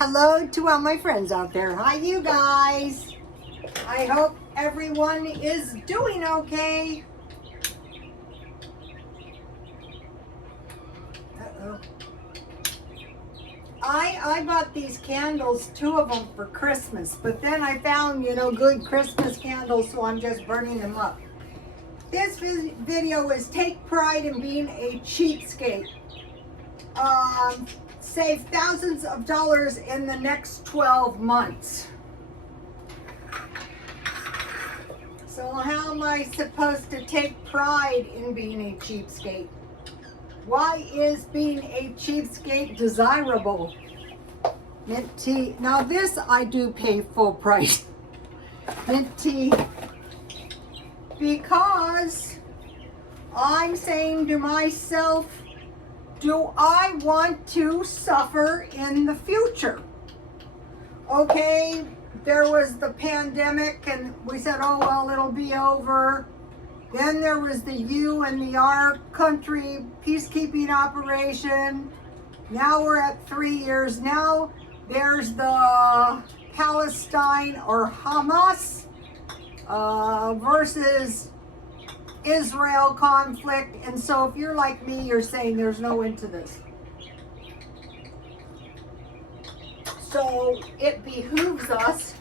Hello to all my friends out there. Hi, you guys. I hope everyone is doing okay. Uh-oh. I bought these candles, 2 of them for Christmas, but then I found, good Christmas candles, so I'm just burning them up. This video is take pride in being a cheapskate. Save thousands of dollars in the next 12 months. So how am I supposed to take pride in being a cheapskate? Why is being a cheapskate desirable? Mint tea. Now this I do pay full price. Mint tea. Because I'm saying to myself, do I want to suffer in the future? Okay, there was the pandemic and we said, oh, well, it'll be over. Then there was the U and the R country peacekeeping operation. Now we're at 3 years. Now there's the Palestine or Hamas versus Israel conflict. And so if you're like me, you're saying there's no end to this. So it behooves us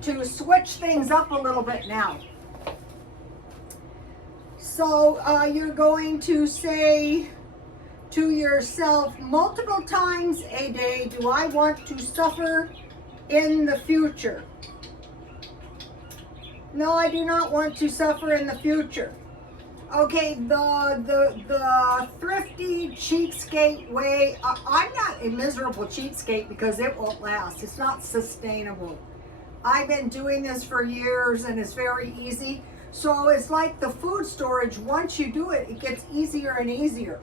to switch things up a little bit now. So you're going to say to yourself multiple times a day, do I want to suffer in the future? No, I do not want to suffer in the future. Okay, the thrifty cheapskate way, I'm not a miserable cheapskate because it won't last. It's not sustainable. I've been doing this for years and it's very easy. So it's like the food storage. Once you do it, it gets easier and easier.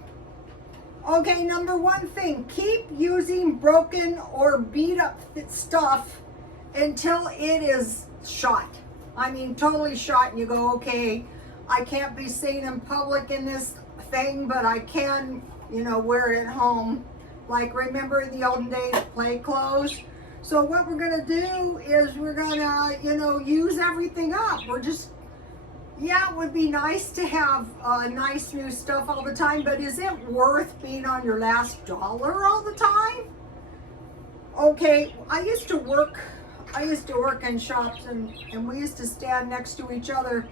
Okay, number one thing, keep using broken or beat up stuff until it is shot. I mean, totally shot, and you go, okay, I can't be seen in public in this thing, but I can, wear it at home. Like, remember in the olden days, play clothes? So what we're gonna do is we're gonna, use everything up. We're just, yeah, it would be nice to have nice new stuff all the time, but is it worth being on your last dollar all the time? Okay, I used to work in shops and we used to stand next to each other,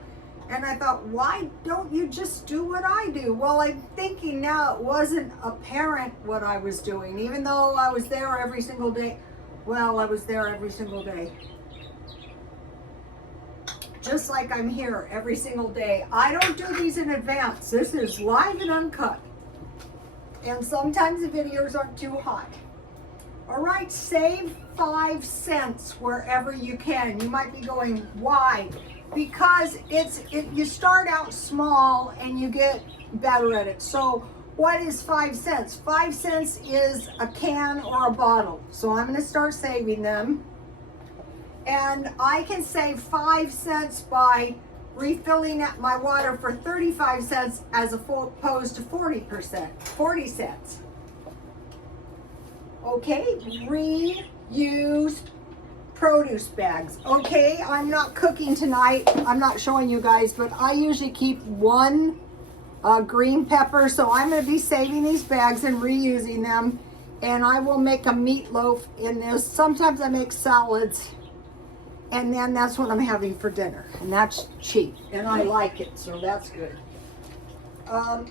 and I thought, why don't you just do what I do? Well, I'm thinking now it wasn't apparent what I was doing, even though I was there every single day. Well, I was there every single day. Just like I'm here every single day. I don't do these in advance. This is live and uncut. And sometimes the videos aren't too high. All right, save 5 cents wherever you can. You might be going, why? Because you start out small and you get better at it. So what is 5 cents? 5 cents is a can or a bottle. So I'm going to start saving them. And I can save 5 cents by refilling my water for 35 cents as opposed to 40 cents. Okay, reuse produce bags. Okay, I'm not cooking tonight. I'm not showing you guys, but I usually keep 1 green pepper. So I'm going to be saving these bags and reusing them. And I will make a meatloaf in this. Sometimes I make salads. And then that's what I'm having for dinner. And that's cheap. And I like it, so that's good.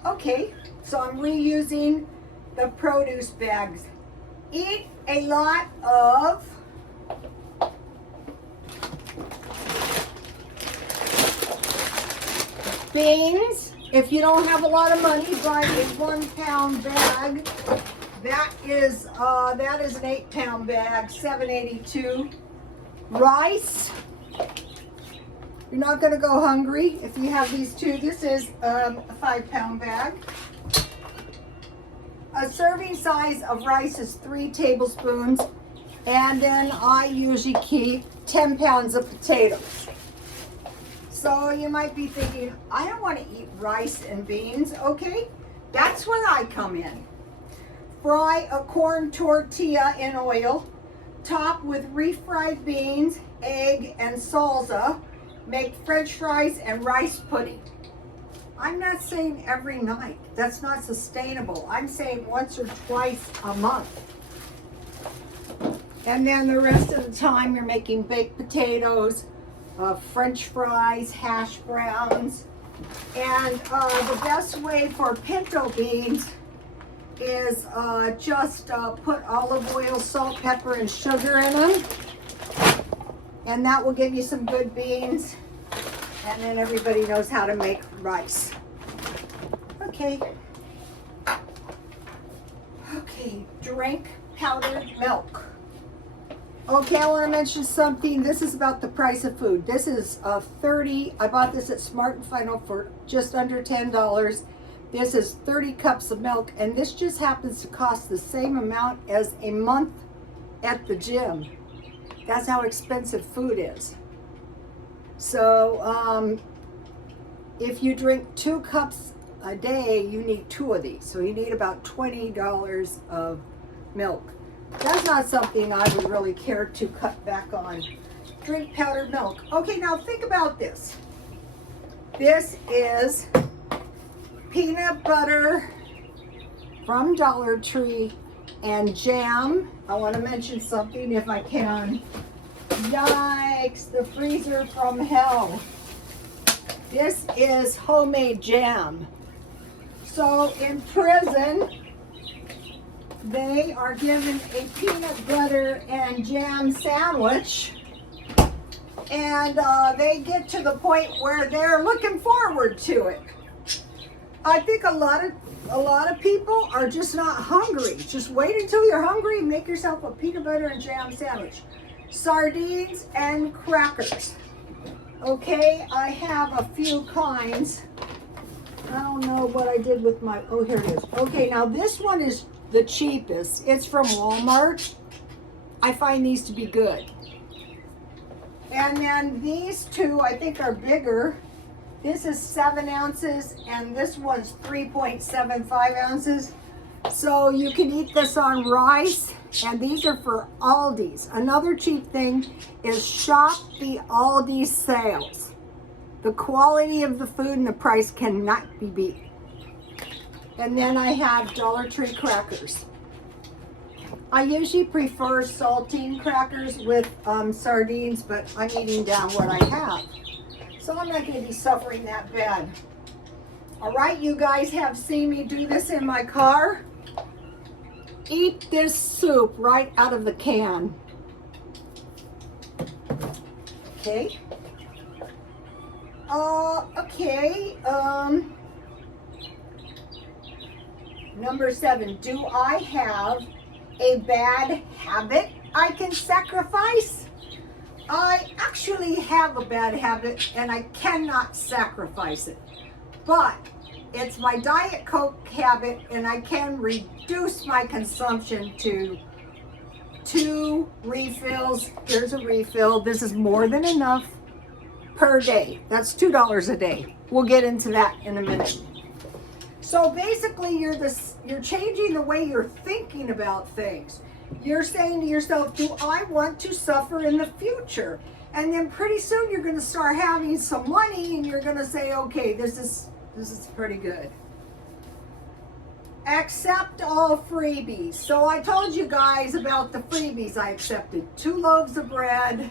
Okay, so I'm reusing the produce bags. Eat a lot of beans. If you don't have a lot of money, buy a 1 pound bag. That is an 8 pound bag, $7.82. Rice. You're not going to go hungry if you have these 2. This is a 5 pound bag. A serving size of rice is 3 tablespoons. And then I usually keep 10 pounds of potatoes. So you might be thinking, I don't want to eat rice and beans. Okay, that's where I come in. Fry a corn tortilla in oil. Top with refried beans, egg, and salsa. Make French fries and rice pudding. I'm not saying every night. That's not sustainable. I'm saying once or twice a month. And then the rest of the time you're making baked potatoes, French fries, hash browns. And the best way for pinto beans is just put olive oil, salt, pepper, and sugar in them. And that will give you some good beans. And then everybody knows how to make rice. Okay. Okay, drink powdered milk. Okay, I want to mention something. This is about the price of food. This is 30. I bought this at Smart and Final for just under $10. This is 30 cups of milk, and this just happens to cost the same amount as a month at the gym. That's how expensive food is. So if you drink 2 cups a day, you need 2 of these. So you need about $20 of milk. That's not something I would really care to cut back on. Drink powdered milk. Okay, now think about this. This is peanut butter from Dollar Tree and jam. I want to mention something if I can. Yikes, the freezer from hell. This is homemade jam. So in prison, they are given a peanut butter and jam sandwich, and they get to the point where they're looking forward to it. I think a lot of people are just not hungry. Just wait until you're hungry and make yourself a peanut butter and jam sandwich. Sardines and crackers. Okay, I have a few kinds. I don't know what I did with my, oh, here it is. Okay, now this one is the cheapest. It's from Walmart. I find these to be good. And then these two I think are bigger. This is 7 ounces and this one's 3.75 ounces. So you can eat this on rice, and these are for Aldi's. Another cheap thing is shop the Aldi sales. The quality of the food and the price cannot be beat. And then I have Dollar Tree crackers. I usually prefer saltine crackers with sardines, but I'm eating down what I have. So I'm not going to be suffering that bad. All right, you guys have seen me do this in my car. Eat this soup right out of the can. Okay. Okay. Number 7, do I have a bad habit I can sacrifice? I actually have a bad habit and I cannot sacrifice it. But it's my Diet Coke habit, and I can reduce my consumption to 2 refills. Here's a refill. This is more than enough per day. That's $2 a day. We'll get into that in a minute. So basically, you're changing the way you're thinking about things. You're saying to yourself, do I want to suffer in the future? And then pretty soon you're going to start having some money, and you're going to say, okay, this is pretty good. Accept all freebies. So I told you guys about the freebies I accepted. 2 loaves of bread,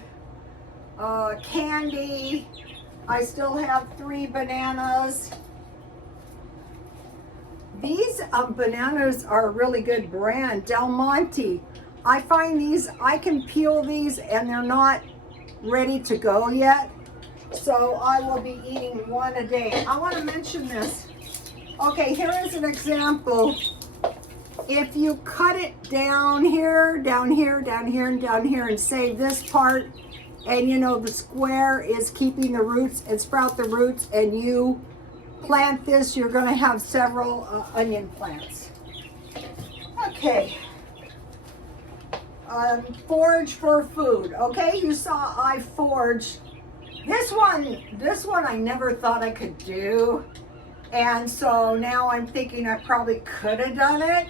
candy. I still have 3 bananas. These bananas are a really good brand, Del Monte. I find these, I can peel these and they're not ready to go yet. So I will be eating 1 a day. I want to mention this. Okay, here is an example. If you cut it down here, down here, down here, and down here, and save this part, and you know the square is keeping the roots and sprout the roots, and you plant this, you're going to have several onion plants. Okay. Forage for food. Okay, you saw I foraged. This one I never thought I could do, and so now I'm thinking I probably could have done it.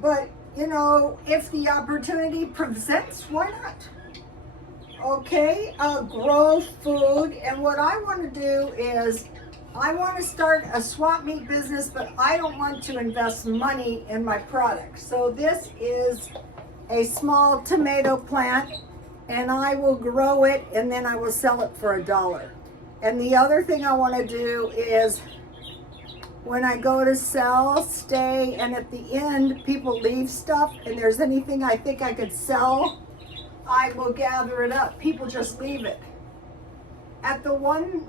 But, you know, if the opportunity presents, why not? Okay, grow food. And what I want to do is I want to start a swap meet business, but I don't want to invest money in my product. So this is a small tomato plant, and I will grow it and then I will sell it for $1. And the other thing I want to do is when I go to sell, stay, and at the end people leave stuff and there's anything I think I could sell, I will gather it up. People just leave it. At the one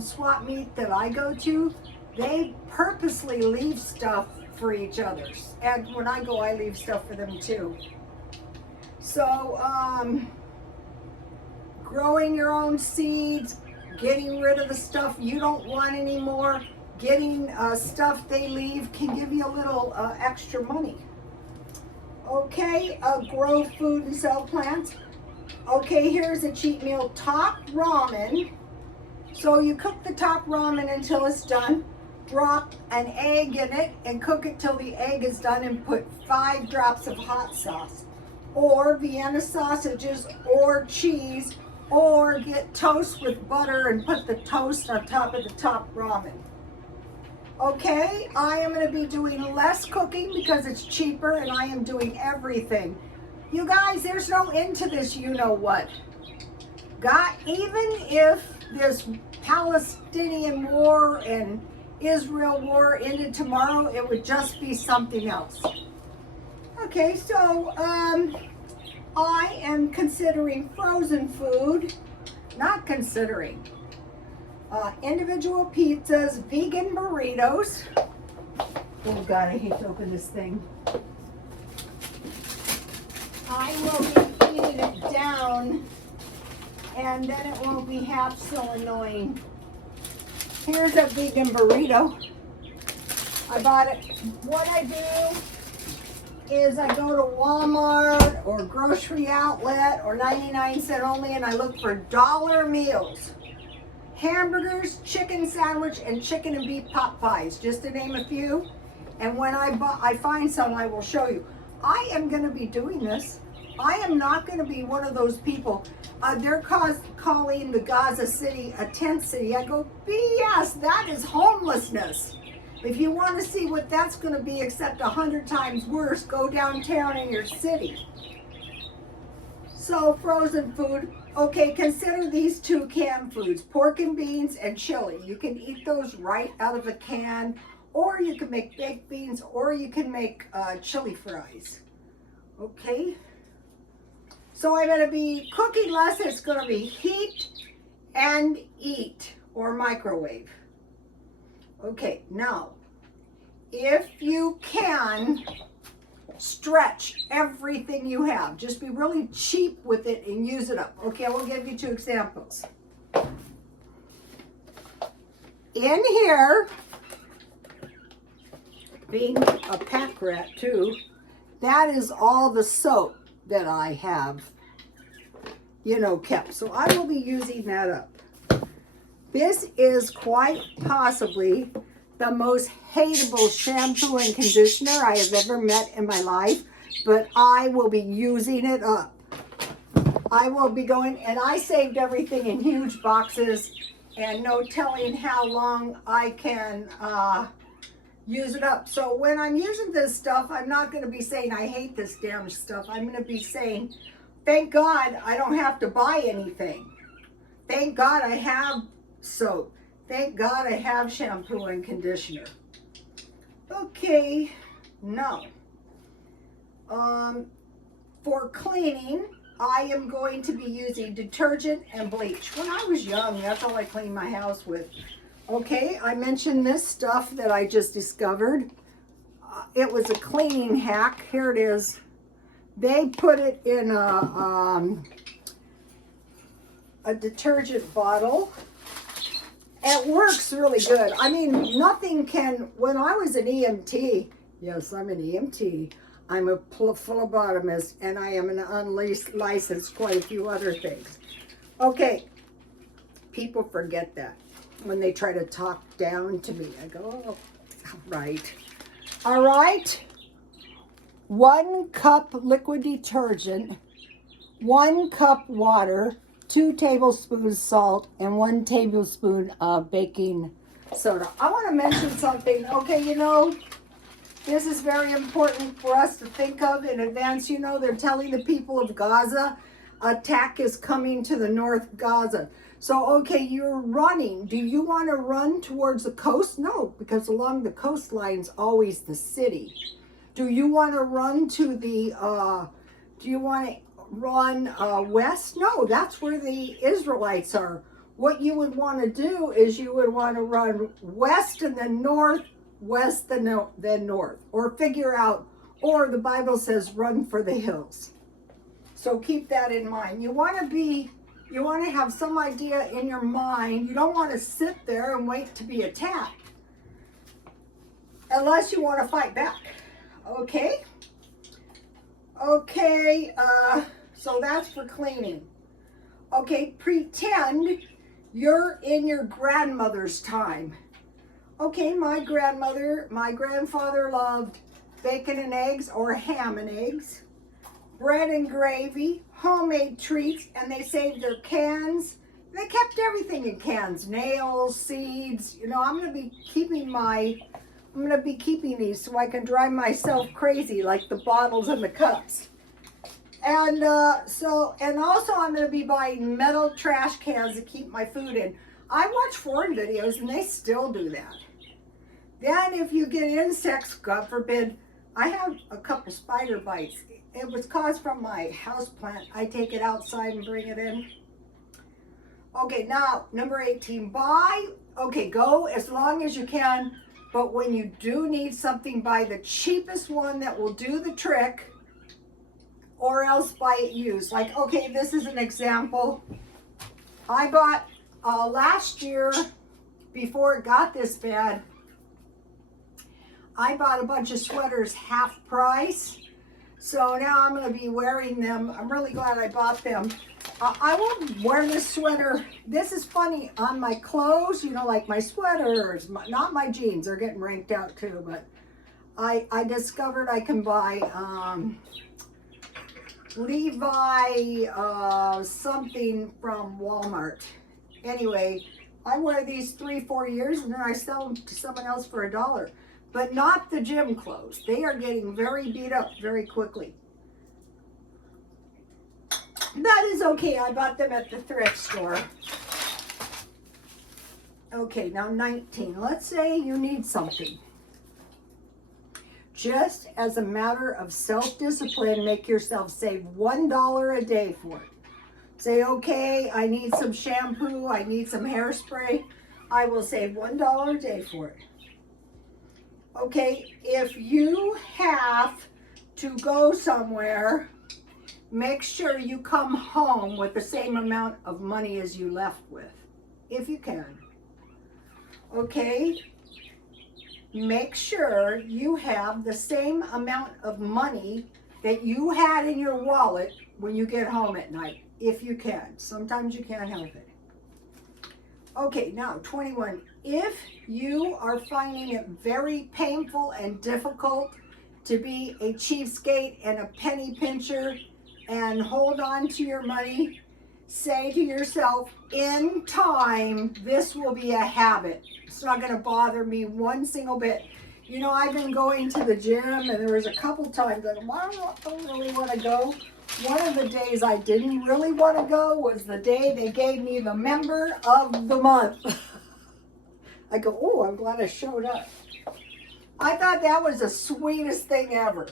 swap meet that I go to, they purposely leave stuff for each other. And when I go, I leave stuff for them too. So, growing your own seeds, getting rid of the stuff you don't want anymore, getting stuff they leave can give you a little extra money. Okay, grow food and sell plants. Okay, here's a cheat meal, top ramen. So you cook the top ramen until it's done, drop an egg in it and cook it till the egg is done and put 5 drops of hot sauce or Vienna sausages or cheese, or get toast with butter and put the toast on top of the top ramen. Okay, I am going to be doing less cooking because it's cheaper and I am doing everything. You guys, there's no end to this, you know what. God, even if this Palestinian war and Israel war ended tomorrow, it would just be something else. Okay, so I am considering frozen food, not considering. Individual pizzas, vegan burritos. Oh God, I hate to open this thing. I will be eating it down and then it won't be half so annoying. Here's a vegan burrito. I bought it. What I do is I go to Walmart or grocery outlet or 99-cent only and I look for dollar meals. Hamburgers, chicken sandwich, and chicken and beef pot pies, just to name a few. And when I find some, I will show you. I am going to be doing this. I am not going to be one of those people. They're calling the Gaza City a tent city. I go, BS, that is homelessness. If you want to see what that's going to be, except 100 times worse, go downtown in your city. So, frozen food. Okay, consider these 2 canned foods, pork and beans and chili. You can eat those right out of a can, or you can make baked beans, or you can make chili fries. Okay, so I'm going to be cooking less. It's going to be heat and eat, or microwave. Okay, now, if you can, stretch everything you have. Just be really cheap with it and use it up. Okay, I will give you 2 examples. In here, being a pack rat too, that is all the soap that I have, you know, kept. So I will be using that up. This is quite possibly the most hateable shampoo and conditioner I have ever met in my life, but I will be using it up. I will be going, and I saved everything in huge boxes, and no telling how long I can use it up. So when I'm using this stuff, I'm not going to be saying I hate this damn stuff. I'm going to be saying, thank God I don't have to buy anything. Thank God I have soap. Thank God I have shampoo and conditioner. Okay, now, for cleaning, I am going to be using detergent and bleach. When I was young, that's all I cleaned my house with. Okay, I mentioned this stuff that I just discovered. It was a cleaning hack. Here it is. They put it in a detergent bottle. It works really good. I mean, nothing can, when I was an EMT, yes, I'm an EMT, I'm a phlebotomist, and I am an unlicensed quite a few other things. Okay, people forget that when they try to talk down to me. I go, oh, right. All right. 1 cup liquid detergent, 1 cup water, 2 tablespoons salt, and 1 tablespoon of baking soda. I want to mention something. Okay, you know, this is very important for us to think of in advance. You know, they're telling the people of Gaza, attack is coming to the North Gaza. So, okay, you're running. Do you want to run towards the coast? No, because along the coastline's always the city. Do you want to run to the, do you want to run west? No, that's where the Israelites are. What you would want to do is you would want to run west and then north, west then north, or figure out, or the Bible says run for the hills. So keep that in mind. You want to have some idea in your mind. You don't want to sit there and wait to be attacked unless you want to fight back. Okay? Okay, so that's for cleaning. Okay, pretend you're in your grandmother's time. Okay, my grandfather loved bacon and eggs or ham and eggs, bread and gravy, homemade treats, and they saved their cans. They kept everything in cans, nails, seeds. You know, I'm going to be keeping these so I can drive myself crazy like the bottles and the cups. And also I'm going to be buying metal trash cans to keep my food in. I watch foreign videos and they still do that. Then if you get insects, God forbid, I have a couple spider bites. It was caused from my house plant. I take it outside and bring it in. Okay, now number 18, buy. Okay, go as long as you can, but when you do need something, buy the cheapest one that will do the trick, or else buy it used. Like, okay, this is an example. I bought last year, before it got this bad, I bought a bunch of sweaters half price. So now I'm going to be wearing them. I'm really glad I bought them. I won't wear this sweater. This is funny on my clothes, you know, like my sweaters, not my jeans. They're getting ranked out too, but I discovered I can buy Levi something from Walmart. Anyway, I wear these 3-4 years and then I sell them to someone else for $1. But not the gym clothes. They are getting very beat up very quickly. That is okay. I bought them at the thrift store. Okay, now 19. Let's say you need something. Just as a matter of self-discipline, make yourself save $1 a day for it. Say, okay, I need some shampoo, I need some hairspray. I will save $1 a day for it. Okay, if you have to go somewhere, make sure you come home with the same amount of money as you left with, if you can. Okay, make sure you have the same amount of money that you had in your wallet when you get home at night, if you can. Sometimes you can't help it. Okay, now 21. If you are finding it very painful and difficult to be a cheapskate and a penny pincher and hold on to your money, say to yourself, in time, this will be a habit. It's not going to bother me one single bit. You know, I've been going to the gym and there was a couple times that I don't really want to go. One of the days I didn't really want to go was the day they gave me the member of the month. I go, oh, I'm glad I showed up. I thought that was the sweetest thing ever.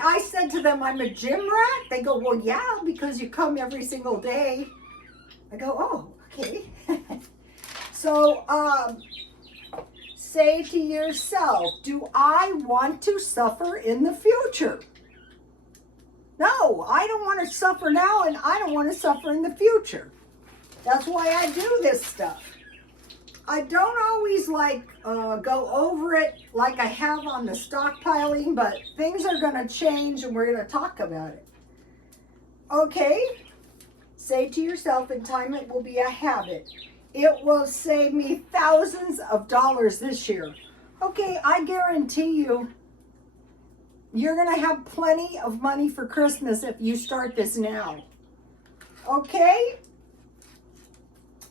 I said to them, I'm a gym rat. They go, well, yeah, because you come every single day. I go, oh, okay. So, say to yourself, do I want to suffer in the future? No, I don't want to suffer now and I don't want to suffer in the future. That's why I do this stuff. I don't always go over it like I have on the stockpiling, but things are going to change and we're going to talk about it. Okay, say to yourself, in time it will be a habit. It will save me thousands of dollars this year. Okay, I guarantee you, You're going to have plenty of money for Christmas if you start this now. Okay?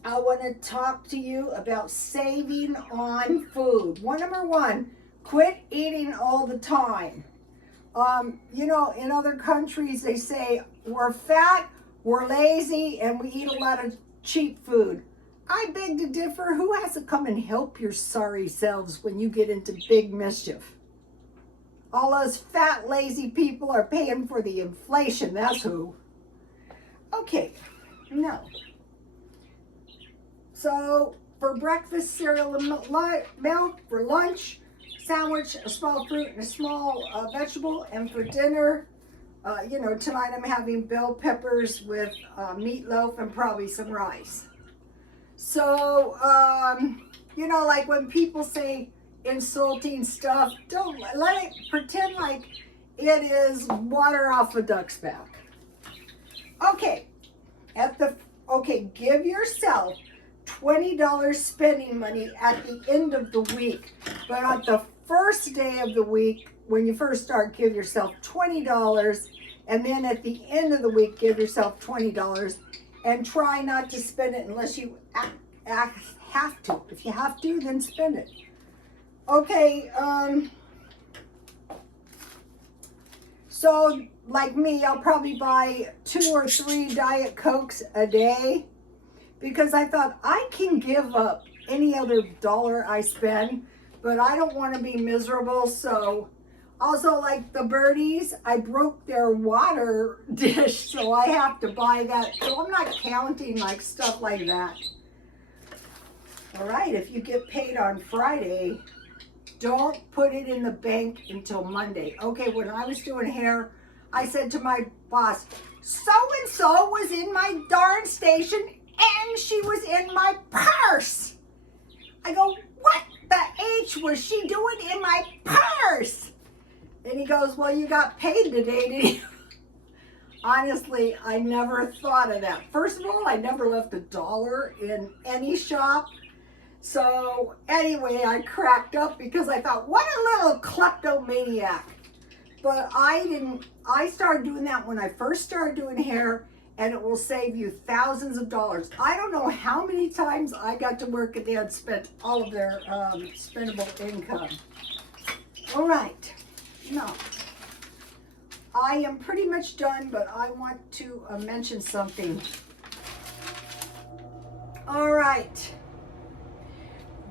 I want to talk to you about saving on food. Number one, quit eating all the time. You know, in other countries, they say we're fat, we're lazy, and we eat a lot of cheap food. I beg to differ. Who has to come and help your sorry selves when you get into big mischief? All those fat, lazy people are paying for the inflation. That's who. Okay, no. So, for breakfast, cereal and milk. For lunch, sandwich, a small fruit, and a small vegetable. And for dinner, you know, tonight I'm having bell peppers with meatloaf and probably some rice. So, you know, like when people say insulting stuff, don't let it, pretend like it is water off a duck's back. Okay, give yourself $20 spending money at the end of the week, but at the first day of the week, when you first start, give yourself $20, and then at the end of the week, give yourself $20, and try not to spend it unless you have to. If you have to, then spend it. Okay, so like me, I'll probably buy 2 or 3 Diet Cokes a day, because I thought I can give up any other dollar I spend, but I don't want to be miserable. So also, like the birdies, I broke their water dish, so I have to buy that. So I'm not counting like stuff like that. All right, if you get paid on Friday, don't put it in the bank until Monday. Okay, when I was doing hair, I said to my boss, so-and-so was in my darn station and she was in my purse. I go, what the H was she doing in my purse? And he goes, well, you got paid today, didn't you? Honestly, I never thought of that. First of all, I never left $1 in any shop. So anyway, I cracked up because I thought, what a little kleptomaniac. But I started doing that when I first started doing hair, and it will save you thousands of dollars. I don't know how many times I got to work and they had spent all of their spendable income. All right, now, I am pretty much done, but I want to mention something. All right.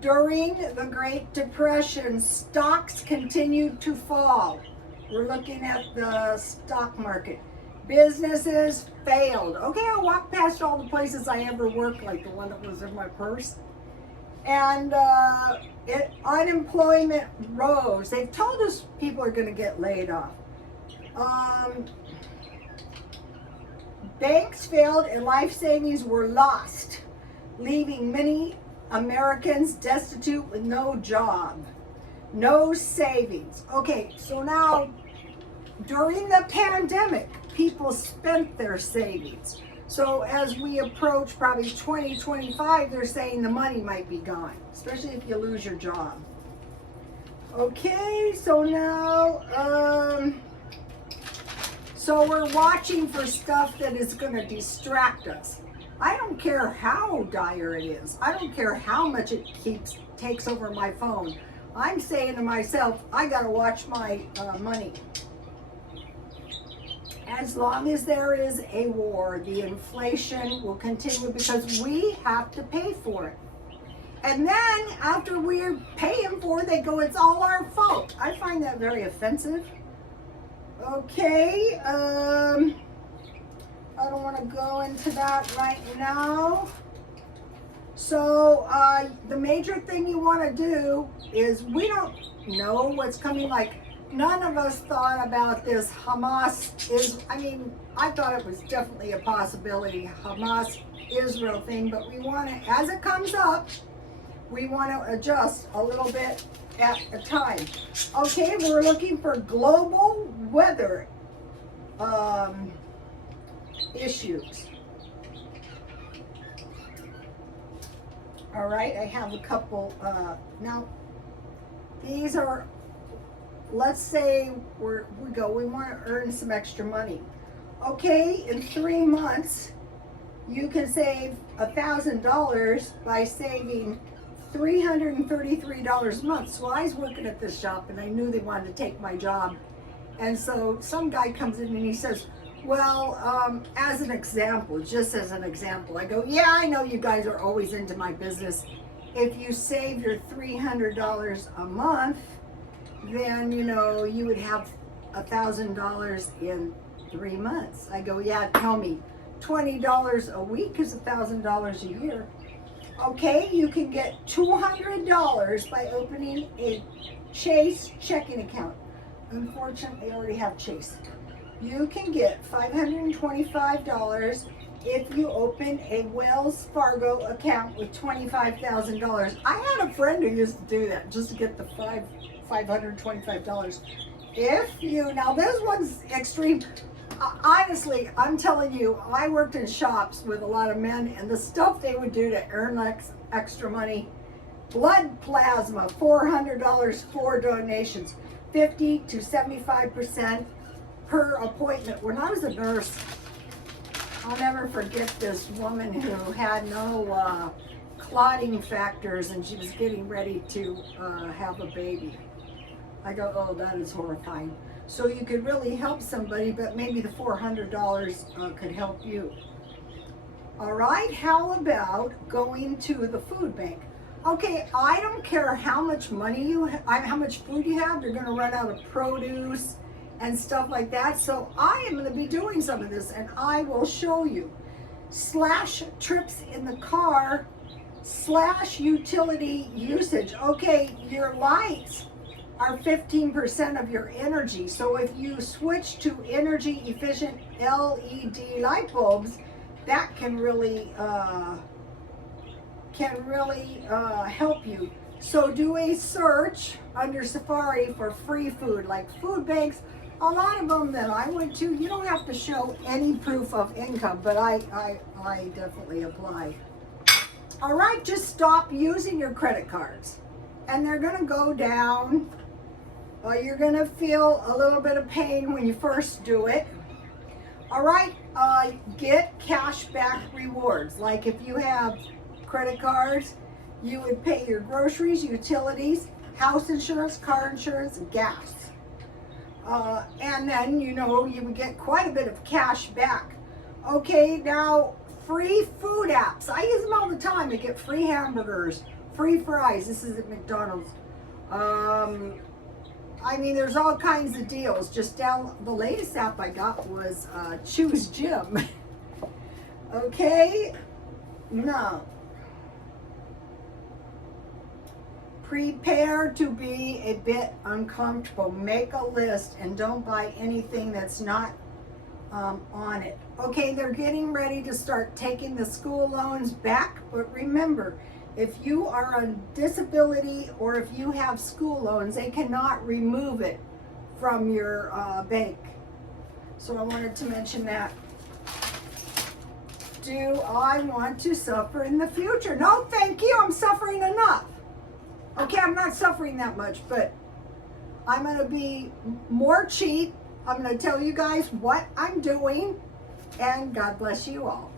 During the Great Depression, stocks continued to fall. We're looking at the stock market. Businesses failed. Okay, I walked past all the places I ever worked, like the one that was in my purse. And unemployment rose. They've told us people are going to get laid off. Banks failed and life savings were lost, leaving many Americans destitute with no job, no savings. Okay, so now during the pandemic, people spent their savings. So as we approach probably 2025, they're saying the money might be gone, especially if you lose your job. Okay, so now, so we're watching for stuff that is going to distract us. I don't care how dire it is. I don't care how much it takes over my phone. I'm saying to myself, I got to watch my money. As long as there is a war, the inflation will continue because we have to pay for it. And then after we're paying for it, they go, it's all our fault. I find that very offensive. Okay, I don't want to go into that right now. So the major thing you want to do is, we don't know what's coming. Like, none of us thought about this Hamas I thought it was definitely a possibility, Hamas-Israel thing, but we want to, as it comes up, we want to adjust a little bit at a time. Okay, we're looking for global weather issues. All right, I have a couple. Now, these are let's say we want to earn some extra money. Okay, in 3 months, you can save $1,000 by saving $333 a month. So I was working at this shop and I knew they wanted to take my job. And so some guy comes in and he says, well, as an example, just as an example, I go, yeah, I know you guys are always into my business. If you save your $300 a month, then, you know, you would have $1,000 in 3 months. I go, yeah, tell me, $20 a week is $1,000 a year. Okay, you can get $200 by opening a Chase checking account. Unfortunately, I already have Chase. You can get $525 if you open a Wells Fargo account with $25,000. I had a friend who used to do that just to get the $525. Now this one's extreme. Honestly, I'm telling you, I worked in shops with a lot of men, and the stuff they would do to earn extra money. Blood plasma, $400 for donations, 50 to 75% per appointment. When I was a nurse, I'll never forget this woman who had no clotting factors, and she was getting ready to have a baby. I go, oh, that is horrifying. So you could really help somebody, but maybe the $400 could help you. All right, how about going to the food bank? Okay, I don't care how much money how much food you have, you're gonna run out of produce and stuff like that. So I am gonna be doing some of this, and I will show you. Slash trips in the car, slash utility usage. Okay, your lights are 15% of your energy. So if you switch to energy efficient LED light bulbs, that can really help you. So do a search under Safari for free food, like food banks. A lot of them that I went to, you don't have to show any proof of income, but I definitely apply. All right, just stop using your credit cards, and they're gonna go down. You're gonna feel a little bit of pain when you first do it. All right, get cash back rewards. Like if you have credit cards, you would pay your groceries, utilities, house insurance, car insurance, and gas. And then, you know, you would get quite a bit of cash back. Okay, now free food apps. I use them all the time to get free hamburgers, free fries. This is at McDonald's. I mean, there's all kinds of deals. Just the latest app I got was Choose Gym. Okay, now prepare to be a bit uncomfortable. Make a list and don't buy anything that's not on it. Okay, they're getting ready to start taking the school loans back, but remember, if you are on disability or if you have school loans, they cannot remove it from your bank. So I wanted to mention that. Do I want to suffer in the future? No, thank you. I'm suffering enough. Okay, I'm not suffering that much, but I'm going to be more cheap. I'm going to tell you guys what I'm doing, and God bless you all.